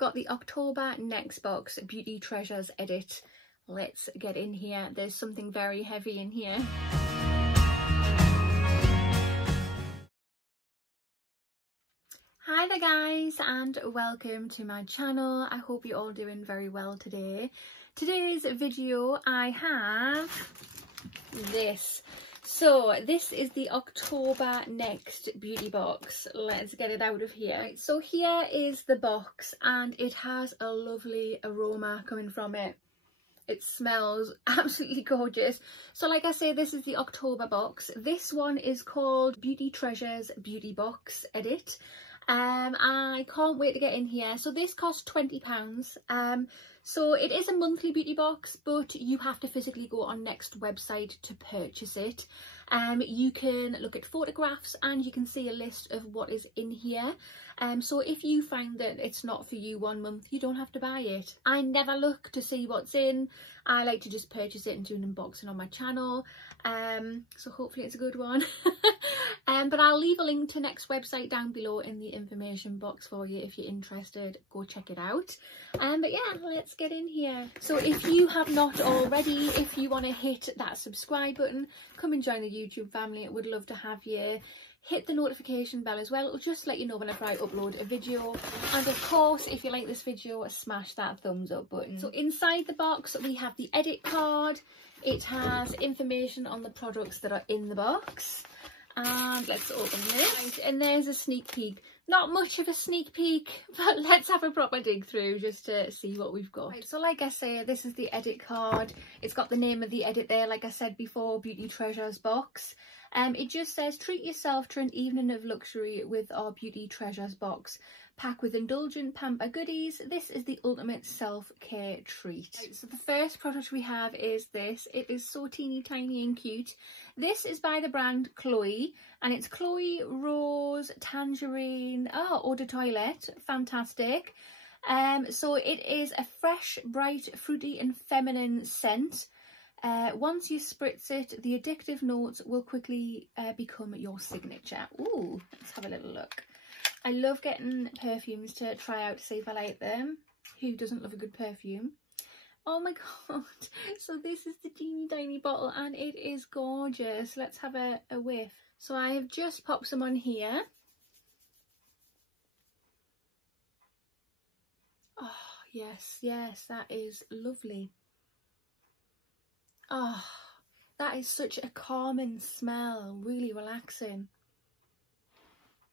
got the October Next Box Beauty Treasures edit. Let's get in here. There's something very heavy in here. Hi there guys, and welcome to my channel. I hope you're all doing very well today. Today's video I have this. So this is the October Next beauty box. Let's get it out of here. Right, so here is the box and it has a lovely aroma coming from it. It smells absolutely gorgeous. So like I say, this is the October box. This one is called Beauty Treasures Beauty Box Edit. I can't wait to get in here. So this costs £20. So it is a monthly beauty box, but you have to physically go on Next website to purchase it. You can look at photographs and you can see a list of what is in here. So if you find that it's not for you one month, you don't have to buy it. I never look to see what's in. I like to just purchase it and do an unboxing on my channel. So hopefully it's a good one. But I'll leave a link to Next website down below in the information box for you if you're interested. Go check it out. But yeah, let's get in here. So if you have not already, if you want to hit that subscribe button, come and join the YouTube family. I would love to have you. Hit the notification bell as well. It'll just let you know whenever I upload a video. And of course, if you like this video, smash that thumbs up button. So inside the box, we have the edit card. It has information on the products that are in the box. And let's open this. And there's a sneak peek. Not much of a sneak peek, but let's have a proper dig through just to see what we've got. Right, so like I say, this is the edit card. It's got the name of the edit there, like I said before, Beauty Treasures box. It just says, treat yourself to an evening of luxury with our Beauty Treasures box. Packed with indulgent pamper goodies, this is the ultimate self-care treat. Right, so the first product we have is this. It is so teeny tiny and cute. This is by the brand Chloe, and it's Chloe Rose Tangerine Eau de Toilette. Fantastic. So it is a fresh, bright, fruity and feminine scent. Once you spritz it, the addictive notes will quickly become your signature. Ooh, let's have a little look. I love getting perfumes to try out to see if I like them. Who doesn't love a good perfume? Oh my god. So this is the teeny tiny bottle and it is gorgeous. Let's have a whiff. So I have just popped some on here. Oh, yes, yes, that is lovely. Oh, that is such a calming smell, really relaxing.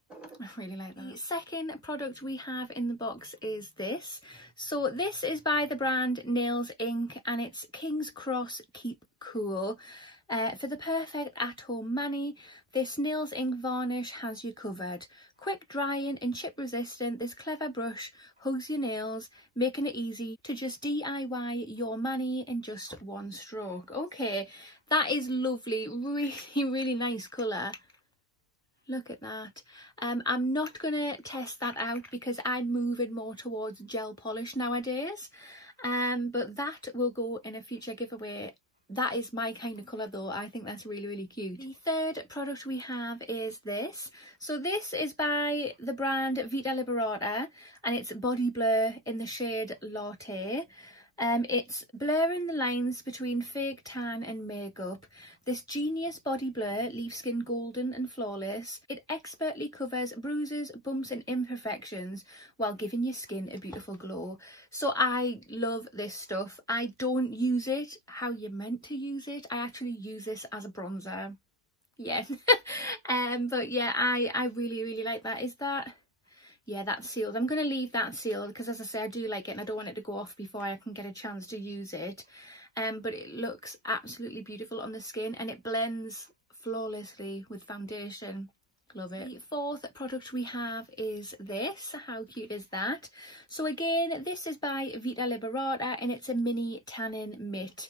I really like that. The second product we have in the box is this. So this is by the brand Nails Inc. and it's King's Cross Keep Cool. For the perfect at-home mani, this Nails Inc. varnish has you covered. Quick drying and chip resistant, this clever brush hugs your nails, making it easy to just DIY your mani in just one stroke. Okay, that is lovely. Really, really nice colour. Look at that. I'm not going to test that out because I'm moving more towards gel polish nowadays. But that will go in a future giveaway. That is my kind of colour though. I think that's really, really cute. The third product we have is this. So this is by the brand Vita Liberata and it's Body Blur in the shade Latte. It's blurring the lines between fake tan and makeup. This genius body blur leaves skin golden and flawless. It expertly covers bruises, bumps and imperfections while giving your skin a beautiful glow. So I love this stuff. I don't use it how you're meant to use it. I actually use this as a bronzer. Yeah. But yeah, I really, really like that. Is that... Yeah, that's sealed. I'm going to leave that sealed because, as I say, I do like it and I don't want it to go off before I can get a chance to use it. But it looks absolutely beautiful on the skin and it blends flawlessly with foundation. Love it. The fourth product we have is this. How cute is that? So again, this is by Vita Liberata and it's a mini tanning mitt.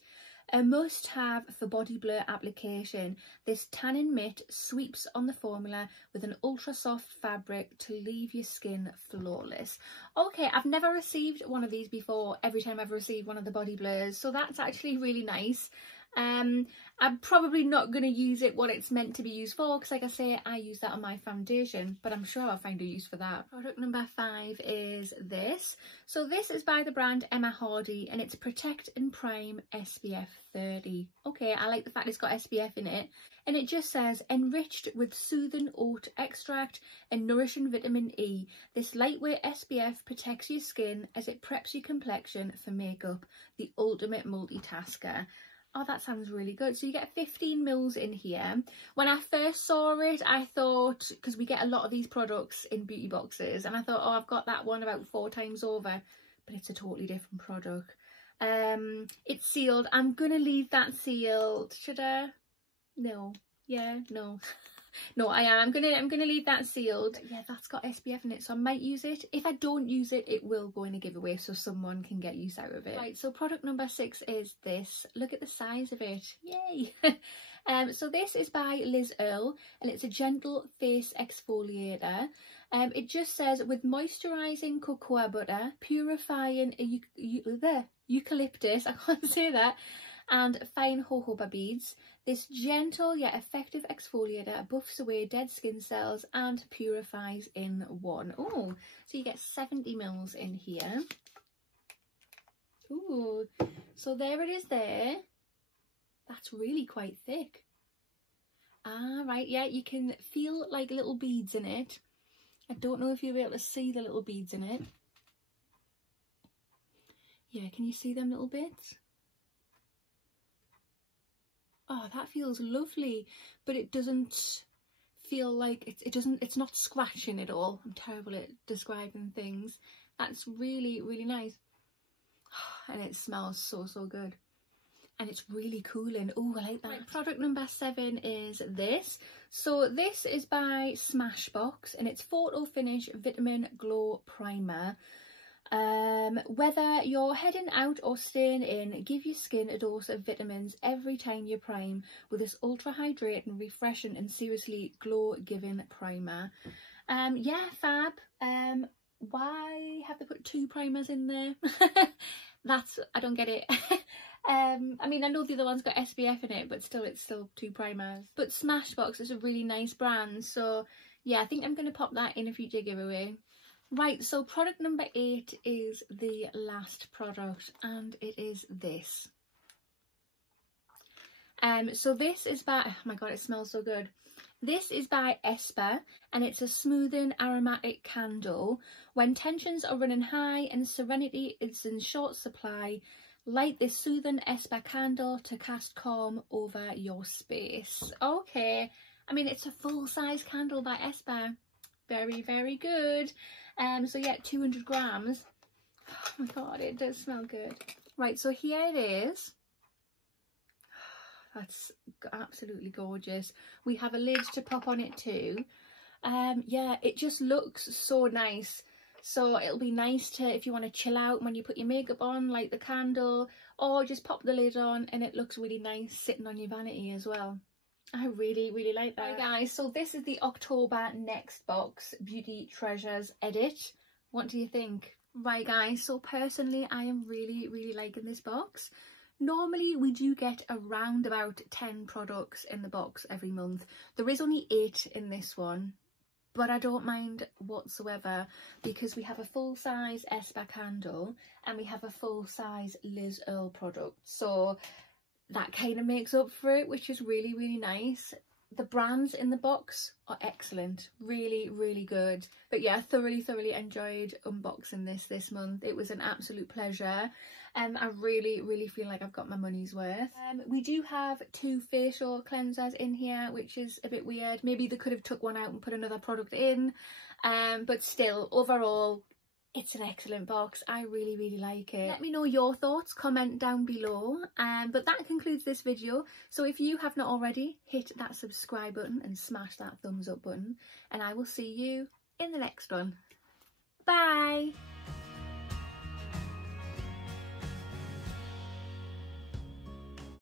A must-have for body blur application. This tanning mitt sweeps on the formula with an ultra-soft fabric to leave your skin flawless. Okay, I've never received one of these before. Every time I've received one of the body blurs, so that's actually really nice. I'm probably not going to use it what it's meant to be used for, because like I say, I use that on my foundation, but I'm sure I'll find a use for that. Product number 5 is this. So this is by the brand Emma Hardy, and it's Protect and Prime SPF 30. Okay, I like the fact it's got SPF in it, and it just says enriched with soothing oat extract and nourishing vitamin E. This lightweight SPF protects your skin as it preps your complexion for makeup, the ultimate multitasker. Oh, that sounds really good. So you get 15 mils in here. When I first saw it, I thought, because we get a lot of these products in beauty boxes, and I thought, oh, I've got that one about 4 times over, but it's a totally different product. It's sealed. I'm gonna leave that sealed. Should I? No. Yeah, no. No, I am. I'm gonna leave that sealed. But yeah, that's got SPF in it, so I might use it. If I don't use it, it will go in a giveaway, so someone can get use out of it. Right, so product number 6 is this. Look at the size of it. Yay! So this is by Liz Earle, and it's a gentle face exfoliator. It just says with moisturising cocoa butter, purifying eucalyptus, I can't say that, and fine jojoba beads. This gentle yet effective exfoliator buffs away dead skin cells and purifies in one. Oh, so you get 70 mils in here. Ooh, so there it is there. That's really quite thick. Ah, right, yeah, you can feel like little beads in it. I don't know if you'll be able to see the little beads in it. Yeah, can you see them little bits? Oh, that feels lovely, but it doesn't feel like it's not scratching at all. I'm terrible at describing things. That's really, really nice. And it smells so, so good. And it's really cooling. Oh, I like that. Right, product number 7 is this. So this is by Smashbox, and it's Photo Finish Vitamin Glow Primer. Whether you're heading out or staying in, give your skin a dose of vitamins every time you prime with this ultra hydrating, refreshing and seriously glow giving primer. Yeah, fab. Why have they put 2 primers in there? I don't get it. I mean, I know the other one's got SPF in it, but still, it's still 2 primers. But Smashbox is a really nice brand, so yeah, I think I'm going to pop that in a future giveaway. Right, so product number 8 is the last product, and it is this. So this is by, oh my god, it smells so good. This is by espa, and it's a smoothing aromatic candle. When tensions are running high and serenity is in short supply, light this soothing espa candle to cast calm over your space. Okay, I mean, it's a full-size candle by espa. Very, very good. So yeah, 200 grams. Oh my god, it does smell good. Right, so here it is. That's absolutely gorgeous. We have a lid to pop on it too. Yeah, it just looks so nice. So it'll be nice to, if you want to chill out when you put your makeup on, light the candle, or just pop the lid on, and it looks really nice sitting on your vanity as well. I really, really like that. Right, guys, so this is the October Next Box Beauty Treasures edit. What do you think? Right, guys, so personally, I am really, really liking this box. Normally, we do get around about 10 products in the box every month. There is only 8 in this one, but I don't mind whatsoever because we have a full-size espa candle and we have a full-size Liz Earle product. So that kind of makes up for it, which is really, really nice. The brands in the box are excellent, really, really good. But yeah, thoroughly enjoyed unboxing this month. It was an absolute pleasure. I really, really feel like I've got my money's worth. We do have 2 facial cleansers in here, which is a bit weird. Maybe they could have took one out and put another product in. But still, overall, it's an excellent box. I really, really like it. Let me know your thoughts, comment down below. But that concludes this video. So if you have not already, hit that subscribe button and smash that thumbs up button. And I will see you in the next one. Bye!